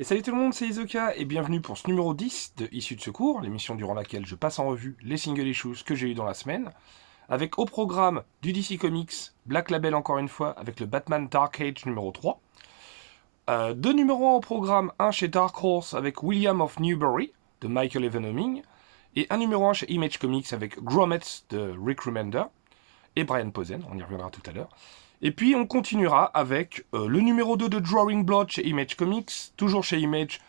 Et salut tout le monde, c'est Izuka et bienvenue pour ce numéro 10 de Issu de Secours, l'émission durant laquelle je passe en revue les single issues que j'ai eu dans la semaine, avec au programme du DC Comics, Black Label encore une fois, avec le Batman Dark Age numéro 3, deux numéros 1 au programme, un chez Dark Horse avec William of Newbury de Michael Evan Oeming, et un numéro 1 chez Image Comics avec Grommets de Rick Remender et Brian Posehn, on y reviendra tout à l'heure. Et puis on continuera avec le numéro 2 de Drawing Blood chez Image Comics, toujours chez Image,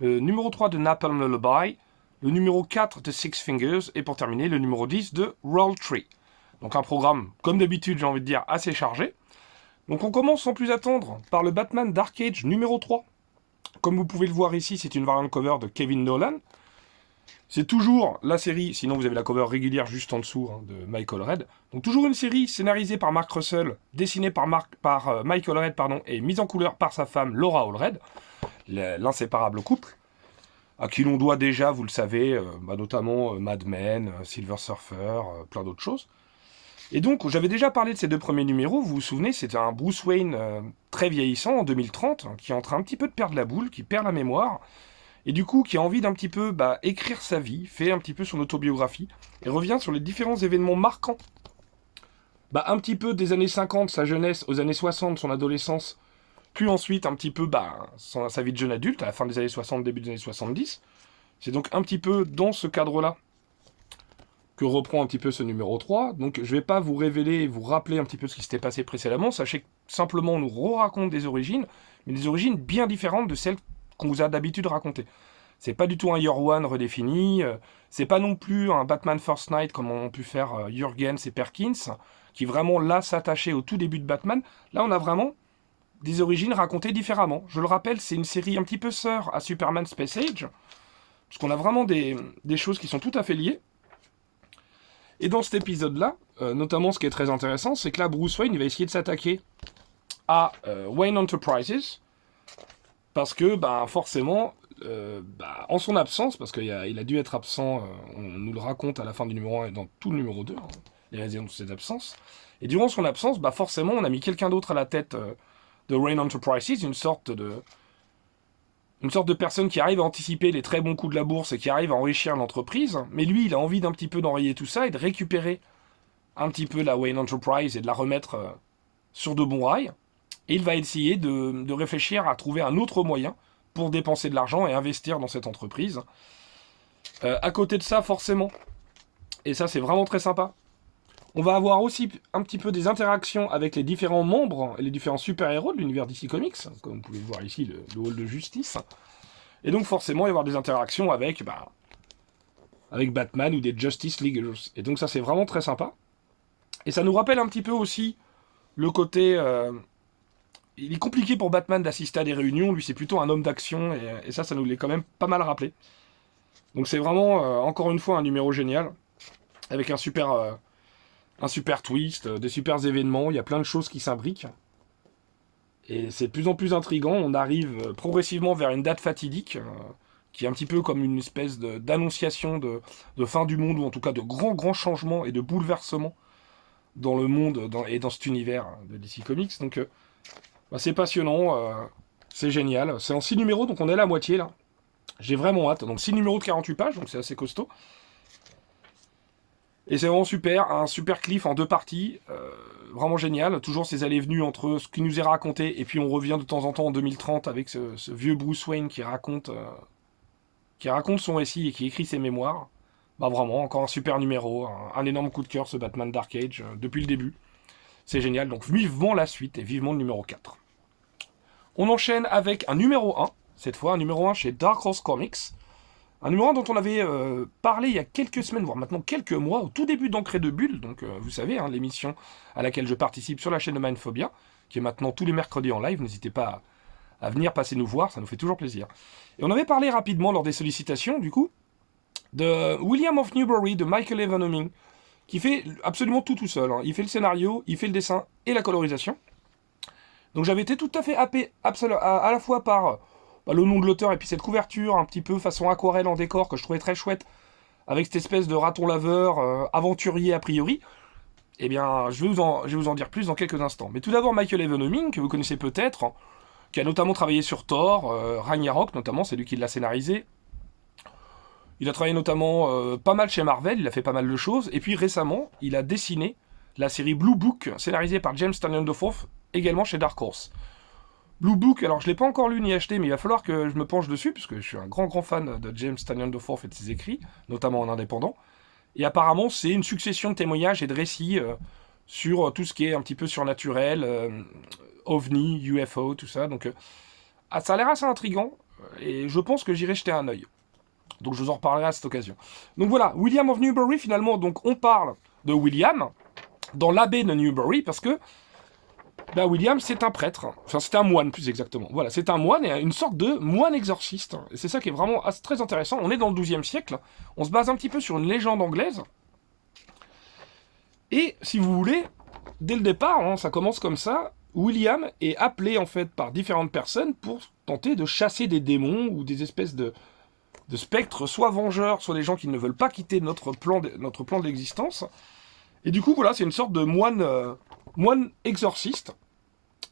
le numéro 3 de Napalm Lullaby, le numéro 4 de Six Fingers, et pour terminer, le numéro 10 de Roll Tree. Donc un programme, comme d'habitude, j'ai envie de dire, assez chargé. Donc on commence sans plus attendre par le Batman Dark Age numéro 3. Comme vous pouvez le voir ici, c'est une variante cover de Kevin Nolan. C'est toujours la série, sinon vous avez la cover régulière juste en dessous de Michael Red. Donc toujours une série scénarisée par Mark Russell, dessinée par Michael Red et mise en couleur par sa femme Laura Allred, l'inséparable couple, à qui l'on doit déjà, vous le savez, notamment Mad Men, Silver Surfer, plein d'autres choses. Et donc j'avais déjà parlé de ces deux premiers numéros, vous vous souvenez, c'était un Bruce Wayne très vieillissant en 2030, qui est en train un petit peu de perdre la boule, qui perd la mémoire, et du coup qui a envie d'un petit peu écrire sa vie, fait un petit peu son autobiographie, et revient sur les différents événements marquants. Un petit peu des années 50, sa jeunesse, aux années 60, son adolescence, puis ensuite un petit peu sa vie de jeune adulte, à la fin des années 60, début des années 70. C'est donc un petit peu dans ce cadre-là que reprend un petit peu ce numéro 3. Donc je ne vais pas vous révéler et vous rappeler un petit peu ce qui s'était passé précédemment. Sachez que simplement on nous raconte des origines, mais des origines bien différentes de celles qu'on vous a d'habitude racontées. C'est pas du tout un Year One redéfini, c'est pas non plus un Batman First Night comme ont pu faire Jurgens et Perkins, qui vraiment là s'attachaient au tout début de Batman. Là on a vraiment des origines racontées différemment. Je le rappelle, c'est une série un petit peu sœur à Superman Space Age, parce qu'on a vraiment des choses qui sont tout à fait liées. Et dans cet épisode-là, notamment ce qui est très intéressant, c'est que là Bruce Wayne il va essayer de s'attaquer à Wayne Enterprises, parce que forcément, en son absence, parce qu'il a dû être absent, on nous le raconte à la fin du numéro 1 et dans tout le numéro 2, les raisons de cette absence, et durant son absence, forcément on a mis quelqu'un d'autre à la tête de Wayne Enterprises, une sorte de personne qui arrive à anticiper les très bons coups de la bourse et qui arrive à enrichir l'entreprise, mais lui il a envie d'un petit peu d'enrayer tout ça et de récupérer un petit peu la Wayne Enterprise et de la remettre sur de bons rails. Et il va essayer de réfléchir à trouver un autre moyen pour dépenser de l'argent et investir dans cette entreprise. À côté de ça, forcément, et ça c'est vraiment très sympa, on va avoir aussi un petit peu des interactions avec les différents membres et les différents super-héros de l'univers DC Comics, comme vous pouvez le voir ici, le hall de justice. Et donc forcément, il va y avoir des interactions avec Batman ou des Justice Leaguers. Et donc ça c'est vraiment très sympa. Et ça nous rappelle un petit peu aussi le côté... il est compliqué pour Batman d'assister à des réunions, lui c'est plutôt un homme d'action, et ça nous l'est quand même pas mal rappelé. Donc c'est vraiment, encore une fois, un numéro génial, avec un super twist, des super événements, il y a plein de choses qui s'imbriquent. Et c'est de plus en plus intriguant, on arrive progressivement vers une date fatidique, qui est un petit peu comme une espèce d'annonciation de fin du monde, ou en tout cas de grands changements et de bouleversements dans le monde et dans cet univers de DC Comics. Donc c'est passionnant, c'est génial. C'est en 6 numéros, donc on est à la moitié là. J'ai vraiment hâte. Donc 6 numéros de 48 pages, donc c'est assez costaud. Et c'est vraiment super, un super cliff en 2 parties, vraiment génial. Toujours ces allées-venues entre ce qui nous est raconté, et puis on revient de temps en temps en 2030 avec ce vieux Bruce Wayne qui raconte son récit et qui écrit ses mémoires. Vraiment, encore un super numéro, un énorme coup de cœur ce Batman Dark Age, depuis le début. C'est génial, donc vivement la suite et vivement le numéro 4. On enchaîne avec un numéro 1, cette fois un numéro 1 chez Dark Horse Comics. Un numéro 1 dont on avait parlé il y a quelques semaines, voire maintenant quelques mois, au tout début d'Encre de Bulle, donc vous savez, l'émission à laquelle je participe sur la chaîne de Mindphobia, qui est maintenant tous les mercredis en live, n'hésitez pas à venir passer nous voir, ça nous fait toujours plaisir. Et on avait parlé rapidement lors des sollicitations, du coup, de William of Newbury, de Michael Evan Oeming, qui fait absolument tout seul. Il fait le scénario, il fait le dessin et la colorisation. Donc j'avais été tout à fait happé à la fois par le nom de l'auteur et puis cette couverture un petit peu façon aquarelle en décor que je trouvais très chouette, avec cette espèce de raton laveur aventurier a priori. Eh bien, je vais vous en dire plus dans quelques instants. Mais tout d'abord, Michael Evan Oeming, que vous connaissez peut-être, qui a notamment travaillé sur Thor, Ragnarok notamment, c'est lui qui l'a scénarisé. Il a travaillé notamment pas mal chez Marvel, il a fait pas mal de choses. Et puis récemment, il a dessiné la série Blue Book, scénarisée par James Tynion IV, également chez Dark Horse. Blue Book, alors je ne l'ai pas encore lu ni acheté, mais il va falloir que je me penche dessus, parce que je suis un grand fan de James Tynion IV et de ses écrits, notamment en indépendant. Et apparemment, c'est une succession de témoignages et de récits sur tout ce qui est un petit peu surnaturel, ovni, UFO, tout ça. Donc ça a l'air assez intriguant, et je pense que j'irai jeter un œil. Donc je vous en reparlerai à cette occasion. Donc voilà, William of Newbury, finalement, donc on parle de William dans l'abbé de Newbury, parce que William, c'est un prêtre. Enfin, c'est un moine, plus exactement. Voilà, c'est un moine, et une sorte de moine exorciste. Et c'est ça qui est vraiment très intéressant. On est dans le XIIe siècle. On se base un petit peu sur une légende anglaise. Et, si vous voulez, dès le départ, hein, ça commence comme ça. William est appelé, en fait, par différentes personnes pour tenter de chasser des démons ou des espèces de spectres, soit vengeurs, soit des gens qui ne veulent pas quitter notre plan d'existence. Et du coup, voilà, c'est une sorte de moine exorciste.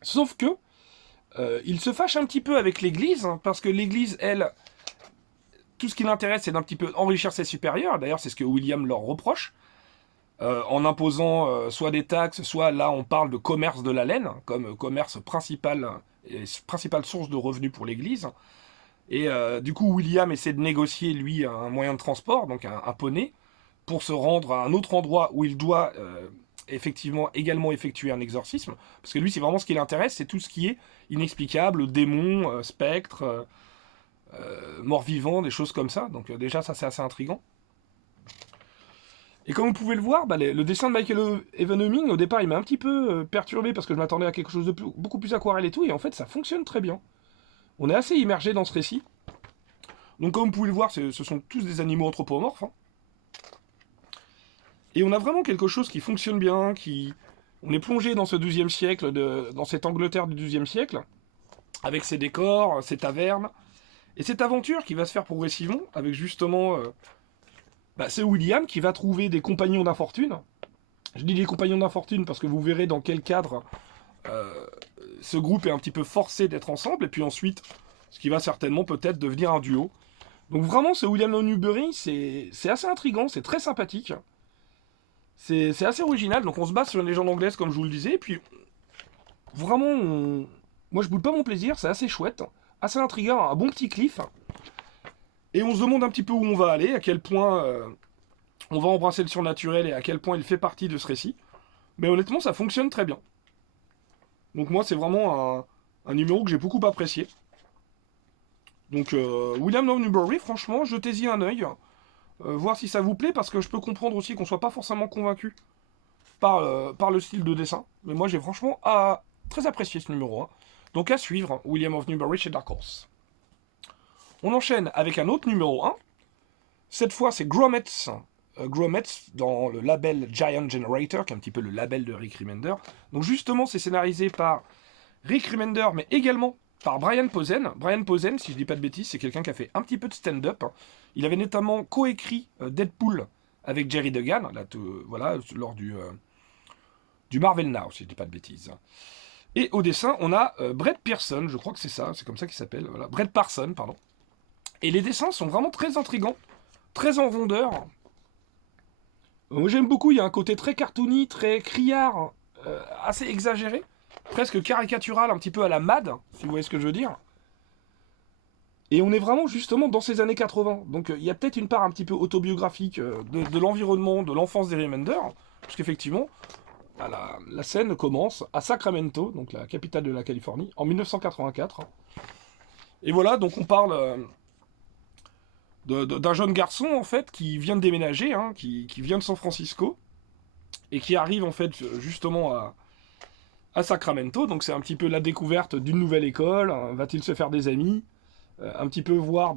Sauf que il se fâche un petit peu avec l'Église, hein, parce que l'Église, elle, tout ce qui l'intéresse, c'est d'un petit peu enrichir ses supérieurs. D'ailleurs, c'est ce que William leur reproche, en imposant soit des taxes, soit là, on parle de commerce de la laine, comme commerce principale source de revenus pour l'Église. Et du coup, William essaie de négocier, lui, un moyen de transport, donc un poney, pour se rendre à un autre endroit où il doit effectivement également effectuer un exorcisme. Parce que lui, c'est vraiment ce qui l'intéresse, c'est tout ce qui est inexplicable, démons, spectres, morts-vivants, des choses comme ça. Donc déjà, ça, c'est assez intriguant. Et comme vous pouvez le voir, le dessin de Michael Evan Hemming, au départ, il m'a un petit peu perturbé parce que je m'attendais à quelque chose de beaucoup plus aquarelle et tout, et en fait, ça fonctionne très bien. On est assez immergé dans ce récit. Donc comme vous pouvez le voir, ce sont tous des animaux anthropomorphes. Hein. Et on a vraiment quelque chose qui fonctionne bien, on est plongé dans ce XIIe siècle, dans cette Angleterre du XIIe siècle, avec ses décors, ses tavernes, et cette aventure qui va se faire progressivement, avec justement... c'est William qui va trouver des compagnons d'infortune. Je dis des compagnons d'infortune parce que vous verrez dans quel cadre ce groupe est un petit peu forcé d'être ensemble, et puis ensuite, ce qui va certainement peut-être devenir un duo. Donc vraiment, ce William of Newbury, c'est assez intriguant, c'est très sympathique. C'est assez original, donc on se base sur une légende anglaise, comme je vous le disais, et puis vraiment, moi je boude pas mon plaisir, c'est assez chouette, assez intriguant, un bon petit cliff. Et on se demande un petit peu où on va aller, à quel point on va embrasser le surnaturel et à quel point il fait partie de ce récit. Mais honnêtement, ça fonctionne très bien. Donc moi, c'est vraiment un numéro que j'ai beaucoup apprécié. Donc William of Newbury, franchement, jetez-y un œil. Voir si ça vous plaît, parce que je peux comprendre aussi qu'on soit pas forcément convaincu par le style de dessin. Mais moi, j'ai franchement très apprécié ce numéro 1. Donc à suivre, William of Newbury chez Dark Horse. On enchaîne avec un autre numéro 1. Cette fois, c'est Gromets. Gromets dans le label Giant Generator, qui est un petit peu le label de Rick Remender. Donc justement, c'est scénarisé par Rick Remender, mais également par Brian Posehn. Brian Posehn, si je dis pas de bêtises, c'est quelqu'un qui a fait un petit peu de stand-up. Il avait notamment coécrit Deadpool avec Jerry Duggan, là, voilà, lors du Marvel Now, si je dis pas de bêtises. Et au dessin, on a Brett Pearson, je crois que c'est ça, c'est comme ça qu'il s'appelle, voilà, Brett Parson, pardon. Et les dessins sont vraiment très intrigants, très en rondeur. Moi j'aime beaucoup, il y a un côté très cartoony, très criard, assez exagéré, presque caricatural, un petit peu à la Mad, si vous voyez ce que je veux dire. Et on est vraiment justement dans ces années 80. Donc il y a peut-être une part un petit peu autobiographique de l'environnement, de l'enfance des Remender, parce qu'effectivement, la scène commence à Sacramento, donc la capitale de la Californie, en 1984. Et voilà, donc on parle d'un jeune garçon, en fait, qui vient de déménager, hein, qui vient de San Francisco, et qui arrive, en fait, justement à Sacramento. Donc c'est un petit peu la découverte d'une nouvelle école. Hein, va-t-il se faire des amis, un petit peu voir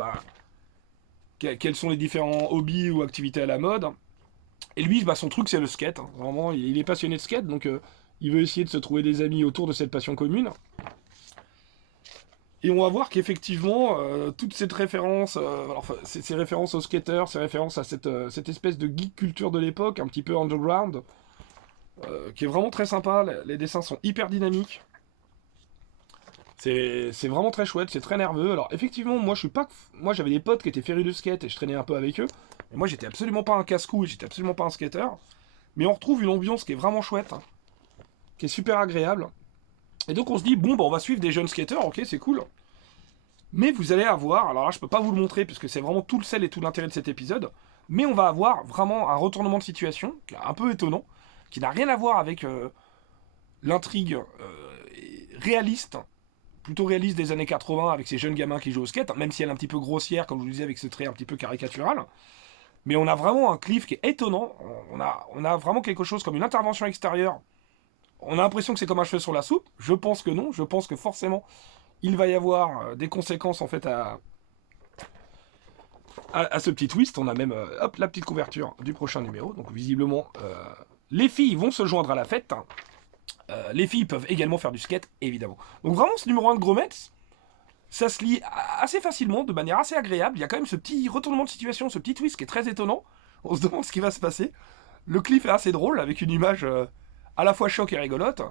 quels sont les différents hobbies ou activités à la mode. Et lui, son truc, c'est le skate. Hein. Vraiment, il est passionné de skate, donc il veut essayer de se trouver des amis autour de cette passion commune. Et on va voir qu'effectivement, toute cette référence, ces références aux skaters, ces références à cette espèce de geek culture de l'époque, un petit peu underground, qui est vraiment très sympa. Les dessins sont hyper dynamiques. C'est vraiment très chouette, c'est très nerveux. Alors effectivement, moi je suis pas, moi j'avais des potes qui étaient férus de skate et je traînais un peu avec eux. Et moi j'étais absolument pas un casse-cou et j'étais absolument pas un skater. Mais on retrouve une ambiance qui est vraiment chouette, hein, qui est super agréable. Et donc on se dit bon bah on va suivre des jeunes skateurs, ok c'est cool. Mais vous allez avoir, alors là je peux pas vous le montrer puisque c'est vraiment tout le sel et tout l'intérêt de cet épisode, mais on va avoir vraiment un retournement de situation qui est un peu étonnant, qui n'a rien à voir avec l'intrigue réaliste, plutôt réaliste des années 80 avec ces jeunes gamins qui jouent au skate, même si elle est un petit peu grossière comme je vous le disais avec ce trait un petit peu caricatural. Mais on a vraiment un cliff qui est étonnant, on a vraiment quelque chose comme une intervention extérieure. On a l'impression que c'est comme un cheveu sur la soupe, je pense que non, je pense que forcément il va y avoir des conséquences en fait à ce petit twist. On a même hop, la petite couverture du prochain numéro. Donc visiblement, les filles vont se joindre à la fête. Les filles peuvent également faire du skate, évidemment. Donc vraiment, ce numéro 1 de Gromets, ça se lit assez facilement, de manière assez agréable. Il y a quand même ce petit retournement de situation, ce petit twist qui est très étonnant. On se demande ce qui va se passer. Le cliff est assez drôle, avec une image à la fois choc et rigolote.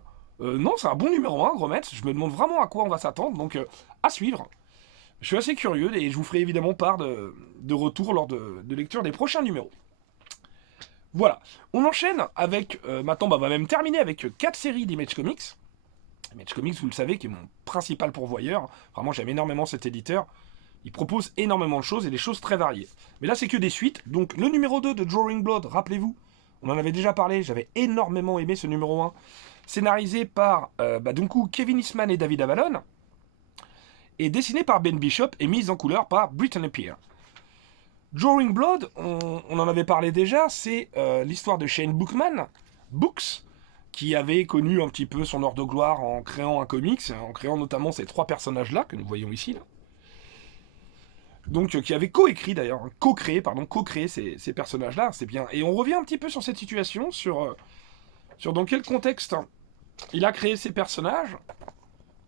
Non, c'est un bon numéro 1, Gromets. Je me demande vraiment à quoi on va s'attendre, donc à suivre. Je suis assez curieux et je vous ferai évidemment part de retour lors de lecture des prochains numéros. Voilà, on enchaîne avec, maintenant on va même terminer avec 4 séries d'Image Comics. Image Comics, vous le savez, qui est mon principal pourvoyeur. Vraiment, j'aime énormément cet éditeur. Il propose énormément de choses et des choses très variées. Mais là, c'est que des suites. Donc, le numéro 2 de Drawing Blood, rappelez-vous, on en avait déjà parlé, j'avais énormément aimé ce numéro 1. Scénarisé par Kevin Eastman et David Avalon. Et dessiné par Ben Bishop et mise en couleur par Brittany Peer. Drawing Blood, on en avait parlé déjà, c'est l'histoire de Shane Books, qui avait connu un petit peu son heure de gloire en créant un comics, en créant notamment ces 3 personnages-là, que nous voyons ici. Là. Donc, qui avait co-créé ces personnages-là, c'est bien. Et on revient un petit peu sur cette situation, sur dans quel contexte il a créé ces personnages,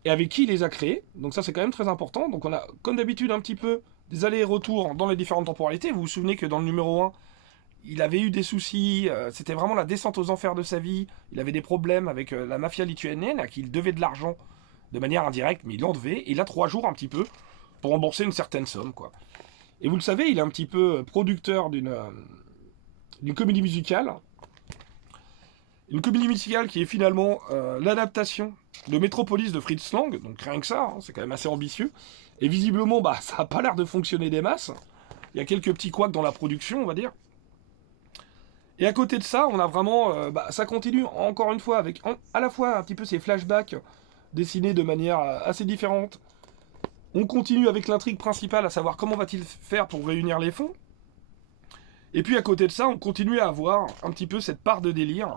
et avec qui il les a créés. Donc ça, c'est quand même très important. Donc on a, comme d'habitude, un petit peu des allers et retours dans les différentes temporalités. Vous vous souvenez que dans le numéro 1, il avait eu des soucis, c'était vraiment la descente aux enfers de sa vie. Il avait des problèmes avec la mafia lituanienne, à qui il devait de l'argent de manière indirecte, mais il en devait. Et il a 3 jours un petit peu pour rembourser une certaine somme, quoi. Et vous le savez, il est un petit peu producteur d'une comédie musicale. Une comédie musicale qui est finalement l'adaptation de Metropolis de Fritz Lang, donc rien que ça, hein, c'est quand même assez ambitieux. Et visiblement, ça n'a pas l'air de fonctionner des masses. Il y a quelques petits couacs dans la production, on va dire. Et à côté de ça, on a vraiment... ça continue encore une fois avec à la fois un petit peu ces flashbacks dessinés de manière assez différente. On continue avec l'intrigue principale, à savoir comment va-t-il faire pour réunir les fonds. Et puis à côté de ça, on continue à avoir un petit peu cette part de délire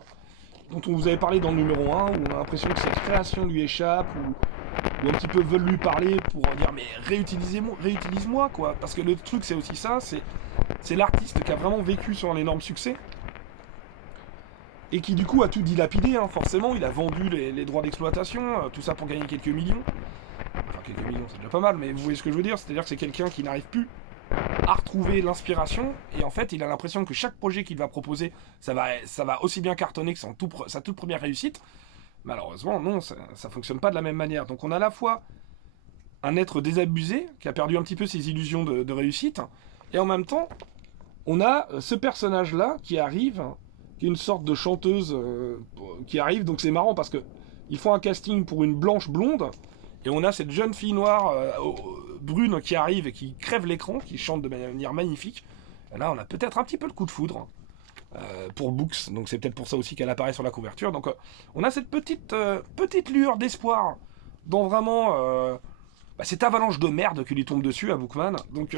dont on vous avait parlé dans le numéro 1, où on a l'impression que cette création lui échappe, ou un petit peu veulent lui parler pour dire mais réutilise-moi quoi. Parce que le truc c'est aussi ça, c'est l'artiste qui a vraiment vécu sur un énorme succès, et qui du coup a tout dilapidé, hein, forcément, il a vendu les droits d'exploitation, tout ça pour gagner quelques millions. Enfin quelques millions c'est déjà pas mal, mais vous voyez ce que je veux dire, c'est-à-dire que c'est quelqu'un qui n'arrive plus à retrouver l'inspiration, et en fait il a l'impression que chaque projet qu'il va proposer ça va aussi bien cartonner que sa toute première réussite. Malheureusement non, ça fonctionne pas de la même manière. Donc on a à la fois un être désabusé qui a perdu un petit peu ses illusions de réussite, et en même temps on a ce personnage là qui arrive, qui est une sorte de chanteuse qui arrive. Donc c'est marrant parce que ils font un casting pour une blanche blonde, et on a cette jeune fille noire brune qui arrive et qui crève l'écran, qui chante de manière magnifique. Et là, on a peut-être un petit peu le coup de foudre pour Books. Donc c'est peut-être pour ça aussi qu'elle apparaît sur la couverture. Donc on a cette petite lueur d'espoir dans vraiment cette avalanche de merde qui lui tombe dessus à Bookman. Donc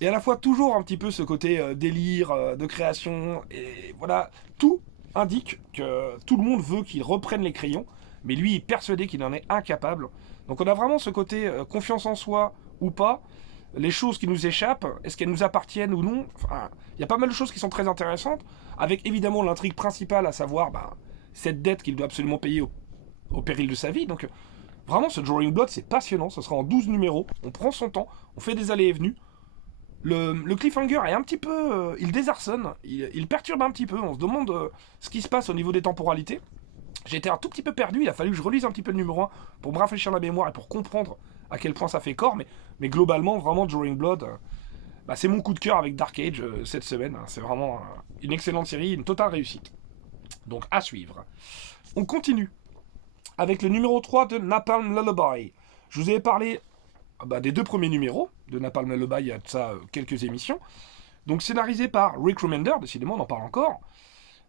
et à la fois toujours un petit peu ce côté délire de création. Et voilà, tout indique que tout le monde veut qu'il reprenne les crayons, mais lui est persuadé qu'il en est incapable. Donc on a vraiment ce côté confiance en soi ou pas, les choses qui nous échappent, est-ce qu'elles nous appartiennent ou non. Enfin, il y a pas mal de choses qui sont très intéressantes, avec évidemment l'intrigue principale, à savoir cette dette qu'il doit absolument payer au péril de sa vie. Donc vraiment ce Drawing Blood c'est passionnant, ce sera en 12 numéros, on prend son temps, on fait des allées et venues. Le cliffhanger est un petit peu... il désarçonne, il perturbe un petit peu, on se demande ce qui se passe au niveau des temporalités. J'ai été un tout petit peu perdu, il a fallu que je relise un petit peu le numéro 1 pour me rafraîchir la mémoire et pour comprendre à quel point ça fait corps, mais globalement, vraiment, Drawing Blood, c'est mon coup de cœur avec Dark Age cette semaine. C'est vraiment une excellente série, une totale réussite. Donc à suivre. On continue avec le numéro 3 de Napalm Lullaby. Je vous avais parlé des 2 premiers numéros de Napalm Lullaby il y a de ça quelques émissions. Donc scénarisé par Rick Remender, décidément on en parle encore.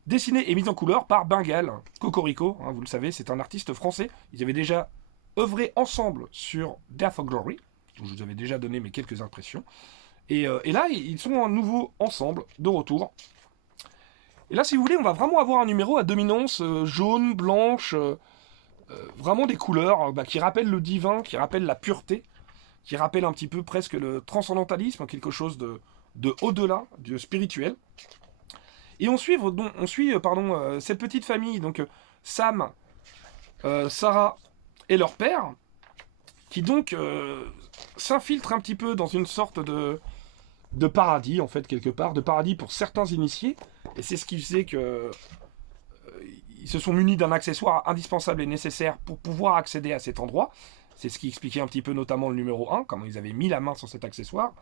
Dessiné et mis en couleur par Bengal, Cocorico, vous le savez, c'est un artiste français. Ils avaient déjà œuvré ensemble sur Death of Glory, dont je vous avais déjà donné mes quelques impressions. Et là, ils sont à nouveau ensemble, de retour. Et là, si vous voulez, on va vraiment avoir un numéro à dominance jaune, blanche, vraiment des couleurs qui rappellent le divin, qui rappellent la pureté, qui rappellent un petit peu presque le transcendantalisme, quelque chose de au-delà, de spirituel. Et on suit cette petite famille, donc Sam, Sarah et leur père, qui donc s'infiltrent un petit peu dans une sorte de paradis, en fait, quelque part, de paradis pour certains initiés. Et c'est ce qui faisait que ils se sont munis d'un accessoire indispensable et nécessaire pour pouvoir accéder à cet endroit. C'est ce qui expliquait un petit peu notamment le numéro 1, comment ils avaient mis la main sur cet accessoire.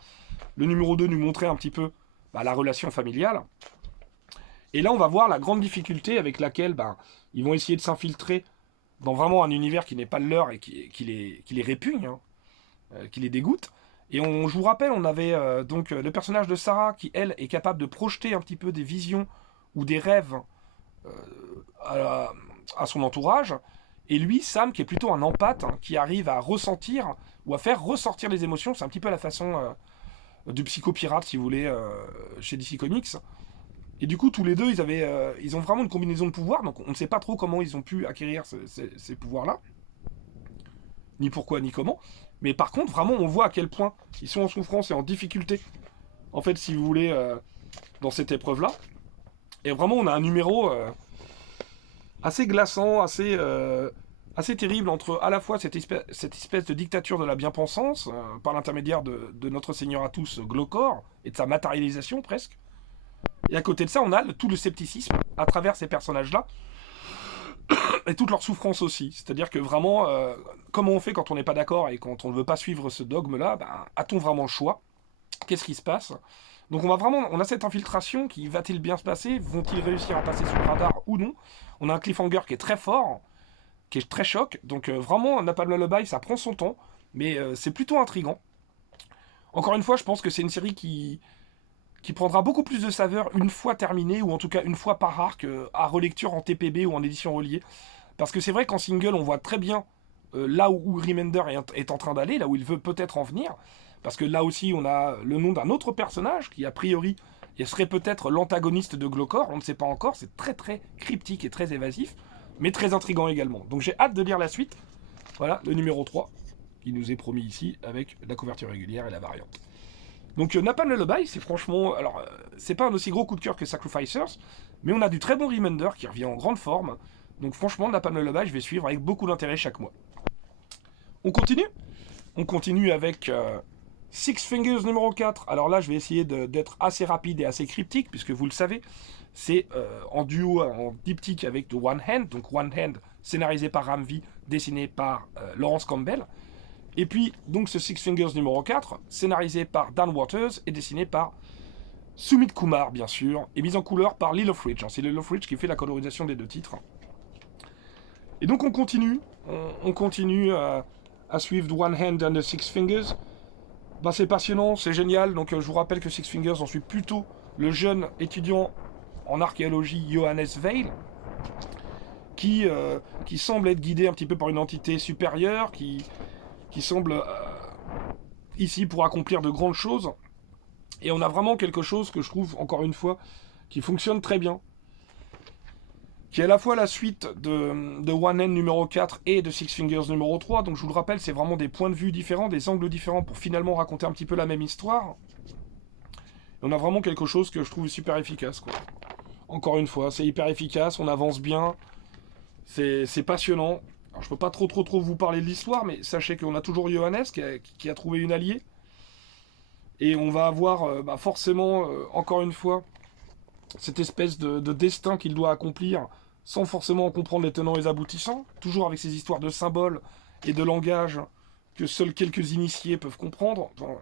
Le numéro 2 nous montrait un petit peu la relation familiale. Et là, on va voir la grande difficulté avec laquelle ils vont essayer de s'infiltrer dans vraiment un univers qui n'est pas le leur et qui les répugne, qui les dégoûte. Et je vous rappelle, on avait donc le personnage de Sarah qui, elle, est capable de projeter un petit peu des visions ou des rêves à son entourage. Et lui, Sam, qui est plutôt un empathe, qui arrive à ressentir ou à faire ressortir les émotions. C'est un petit peu la façon du psychopirate, si vous voulez, chez DC Comics. Et du coup, tous les deux, ils ont vraiment une combinaison de pouvoirs, donc on ne sait pas trop comment ils ont pu acquérir ces pouvoirs-là. Ni pourquoi, ni comment. Mais par contre, vraiment, on voit à quel point ils sont en souffrance et en difficulté, en fait, si vous voulez, dans cette épreuve-là. Et vraiment, on a un numéro assez glaçant, assez terrible, entre à la fois cette espèce de dictature de la bien-pensance, par l'intermédiaire de notre Seigneur à tous, Glokor, et de sa matérialisation, presque. Et à côté de ça, on a tout le scepticisme à travers ces personnages-là, et toute leur souffrance aussi. C'est-à-dire que vraiment, comment on fait quand on n'est pas d'accord et quand on ne veut pas suivre ce dogme-là, a-t-on vraiment le choix? Qu'est-ce qui se passe? Donc on a cette infiltration qui va-t-il bien se passer? Vont-ils réussir à passer sous le radar ou non? On a un cliffhanger qui est très fort, qui est très choc. Donc vraiment, Napalm Lullaby, ça prend son temps, mais c'est plutôt intriguant. Encore une fois, je pense que c'est une série qui prendra beaucoup plus de saveur une fois terminée, ou en tout cas une fois par arc, à relecture en TPB ou en édition reliée. Parce que c'est vrai qu'en single, on voit très bien là où Remender est en train d'aller, là où il veut peut-être en venir. Parce que là aussi, on a le nom d'un autre personnage qui, a priori, serait peut-être l'antagoniste de Glokor. On ne sait pas encore, c'est très très cryptique et très évasif, mais très intriguant également. Donc j'ai hâte de lire la suite. Voilà, le numéro 3, qui nous est promis ici, avec la couverture régulière et la variante. Donc Napalm Lullaby, c'est franchement... Alors, c'est pas un aussi gros coup de cœur que Sacrificers, mais on a du très bon Remender qui revient en grande forme. Donc franchement, Napalm Lullaby, je vais suivre avec beaucoup d'intérêt chaque mois. On continue? On continue avec Six Fingers numéro 4. Alors là, je vais essayer d'être assez rapide et assez cryptique, puisque vous le savez, c'est en duo, en diptyque avec The One Hand. Donc One Hand, scénarisé par Ram V, dessiné par Lawrence Campbell. Et puis, donc, ce Six Fingers numéro 4, scénarisé par Dan Waters et dessiné par Sumit Kumar, bien sûr, et mis en couleur par Lee Loughridge. C'est Lee Loughridge qui fait la colorisation des 2 titres. Et donc, on continue à suivre The One Hand and the Six Fingers. C'est passionnant, c'est génial. Donc, je vous rappelle que Six Fingers, on suit plutôt le jeune étudiant en archéologie Johannes Veil, qui semble être guidé un petit peu par une entité supérieure, qui semble ici pour accomplir de grandes choses. Et on a vraiment quelque chose que je trouve, encore une fois, qui fonctionne très bien. Qui est à la fois la suite de One Hand numéro 4 et de Six Fingers numéro 3. Donc je vous le rappelle, c'est vraiment des points de vue différents, des angles différents pour finalement raconter un petit peu la même histoire. Et on a vraiment quelque chose que je trouve super efficace, quoi. Encore une fois, c'est hyper efficace, on avance bien, c'est passionnant. Alors, je peux pas trop vous parler de l'histoire, mais sachez qu'on a toujours Johannes qui a trouvé une alliée. Et on va avoir forcément, encore une fois, cette espèce de destin qu'il doit accomplir sans forcément en comprendre les tenants et les aboutissants, toujours avec ces histoires de symboles et de langage que seuls quelques initiés peuvent comprendre. Enfin,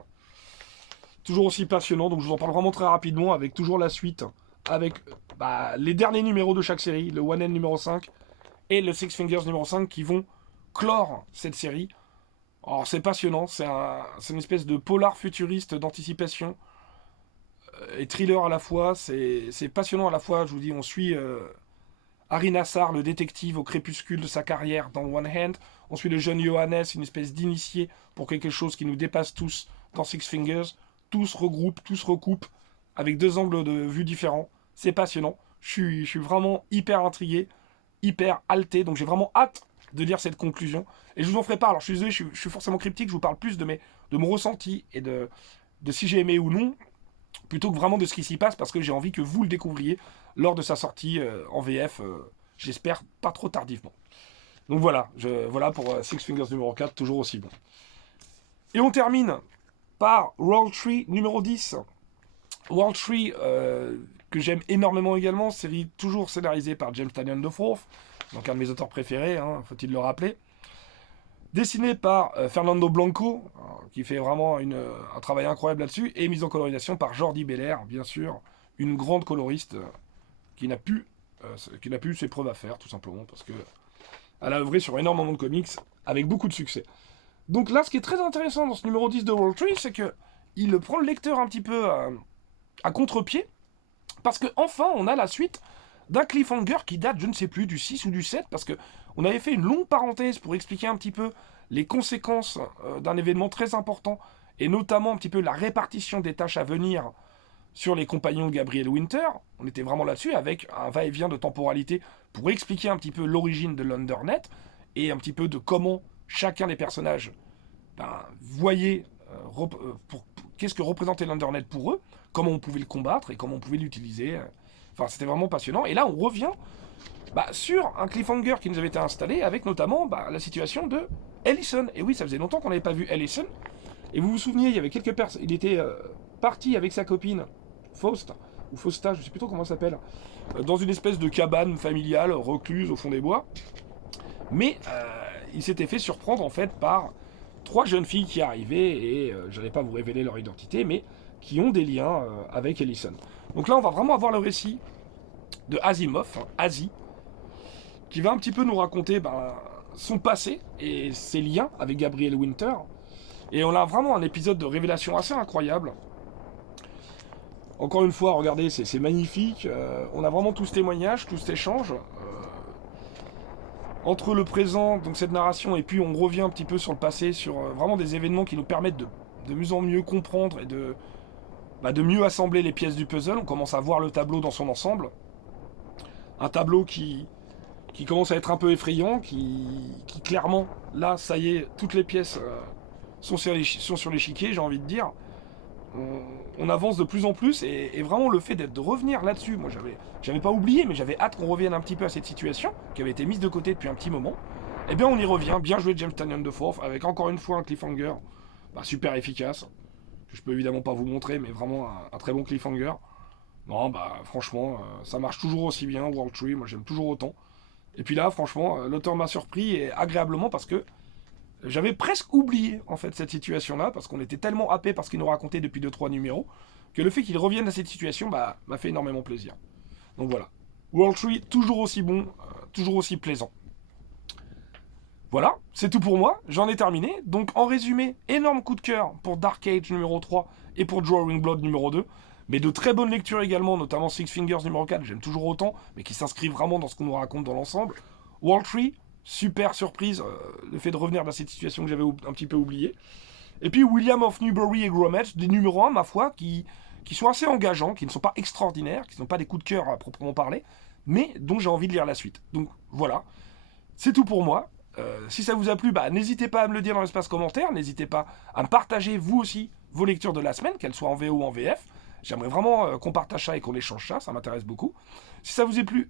toujours aussi passionnant, donc je vous en parle vraiment très rapidement, avec toujours la suite, avec les derniers numéros de chaque série, le One End numéro 5 et le Six Fingers numéro 5 qui vont clore cette série. Alors c'est passionnant, c'est une espèce de polar futuriste d'anticipation et thriller à la fois, c'est passionnant à la fois, je vous dis, on suit Harry Nassar, le détective au crépuscule de sa carrière dans One Hand, on suit le jeune Johannes, une espèce d'initié pour quelque chose qui nous dépasse tous dans Six Fingers, tout se regroupe, tout se recoupe, avec deux angles de vue différents, c'est passionnant, je suis vraiment hyper intrigué, hyper halté, donc j'ai vraiment hâte de lire cette conclusion, et je vous en ferai part, alors je suis désolé, je suis forcément cryptique, je vous parle plus de mon ressenti et de si j'ai aimé ou non, plutôt que vraiment de ce qui s'y passe, parce que j'ai envie que vous le découvriez lors de sa sortie en VF, j'espère pas trop tardivement. Donc voilà, voilà pour Six Fingers numéro 4, toujours aussi bon. Et on termine par World Tree numéro 10. World Tree, que j'aime énormément également, série toujours scénarisée par James Tynion IV, donc un de mes auteurs préférés, hein, faut-il le rappeler. Dessiné par Fernando Blanco, qui fait vraiment un travail incroyable là-dessus, et mise en colorisation par Jordi Belair, bien sûr, une grande coloriste qui n'a plus ses preuves à faire, tout simplement, parce que elle a œuvré sur énormément de comics, avec beaucoup de succès. Donc là, ce qui est très intéressant dans ce numéro 10 de World Tree, c'est que il prend le lecteur un petit peu à contre-pied, parce que enfin, on a la suite d'un cliffhanger qui date, je ne sais plus, du 6 ou du 7, parce que on avait fait une longue parenthèse pour expliquer un petit peu les conséquences d'un événement très important, et notamment un petit peu la répartition des tâches à venir sur les compagnons de Gabriel Winter. On était vraiment là-dessus, avec un va-et-vient de temporalité pour expliquer un petit peu l'origine de l'Undernet, et un petit peu de comment chacun des personnages voyait qu'est-ce que représentait l'Undernet pour eux, comment on pouvait le combattre et comment on pouvait l'utiliser. Enfin, c'était vraiment passionnant. Et là, on revient sur un cliffhanger qui nous avait été installé, avec notamment la situation de Ellison. Et oui, ça faisait longtemps qu'on n'avait pas vu Ellison. Et vous vous souvenez, il y avait quelques personnes. Il était parti avec sa copine, Faust, ou Fausta, je ne sais plus trop comment ça s'appelle, dans une espèce de cabane familiale recluse au fond des bois. Mais il s'était fait surprendre en fait par trois jeunes filles qui arrivaient, et je n'allais pas vous révéler leur identité, mais qui ont des liens avec Ellison. Donc là, on va vraiment avoir le récit de Asimov, Asi, qui va un petit peu nous raconter son passé et ses liens avec Gabriel Winter. Et on a vraiment un épisode de révélation assez incroyable. Encore une fois, regardez, c'est magnifique. On a vraiment tout ce témoignage, tout cet échange. Entre le présent, donc cette narration, et puis on revient un petit peu sur le passé, sur vraiment des événements qui nous permettent de mieux en mieux comprendre et de mieux assembler les pièces du puzzle. On commence à voir le tableau dans son ensemble. Un tableau qui commence à être un peu effrayant, qui clairement, là, ça y est, toutes les pièces sont sur l'échiquier, j'ai envie de dire. On avance de plus en plus, et vraiment le fait de revenir là-dessus, moi j'avais pas oublié, mais j'avais hâte qu'on revienne un petit peu à cette situation, qui avait été mise de côté depuis un petit moment. Et bien on y revient, bien joué James Tynion IV, avec encore une fois un cliffhanger super efficace, que je peux évidemment pas vous montrer, mais vraiment un très bon cliffhanger. Non, franchement, ça marche toujours aussi bien, World Tree, moi j'aime toujours autant. Et puis là, franchement, l'auteur m'a surpris, et agréablement, parce que j'avais presque oublié en fait cette situation-là, parce qu'on était tellement happé par ce qu'il nous racontait depuis 2-3 numéros, que le fait qu'il revienne à cette situation m'a fait énormément plaisir. Donc voilà. World Tree, toujours aussi bon, toujours aussi plaisant. Voilà, c'est tout pour moi, j'en ai terminé. Donc en résumé, énorme coup de cœur pour Dark Age numéro 3 et pour Drawing Blood numéro 2. Mais de très bonnes lectures également, notamment Six Fingers numéro 4, j'aime toujours autant, mais qui s'inscrit vraiment dans ce qu'on nous raconte dans l'ensemble. World Tree, super surprise, le fait de revenir dans cette situation que j'avais un petit peu oubliée. Et puis William of Newbury et Grommet, des numéros 1, ma foi, qui sont assez engageants, qui ne sont pas extraordinaires, qui ne sont pas des coups de cœur à proprement parler, mais dont j'ai envie de lire la suite. Donc voilà, c'est tout pour moi. Si ça vous a plu, n'hésitez pas à me le dire dans l'espace commentaire, n'hésitez pas à me partager vous aussi vos lectures de la semaine, qu'elles soient en VO ou en VF. J'aimerais vraiment qu'on partage ça et qu'on échange ça m'intéresse beaucoup. Si ça vous a plu,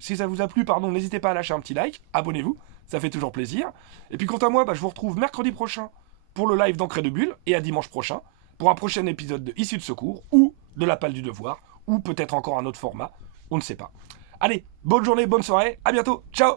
n'hésitez pas à lâcher un petit like, abonnez-vous, ça fait toujours plaisir. Et puis quant à moi, je vous retrouve mercredi prochain pour le live d'Encre et de Bulle, et à dimanche prochain pour un prochain épisode de Issue de Secours, ou de La Palle du Devoir, ou peut-être encore un autre format, on ne sait pas. Allez, bonne journée, bonne soirée, à bientôt, ciao.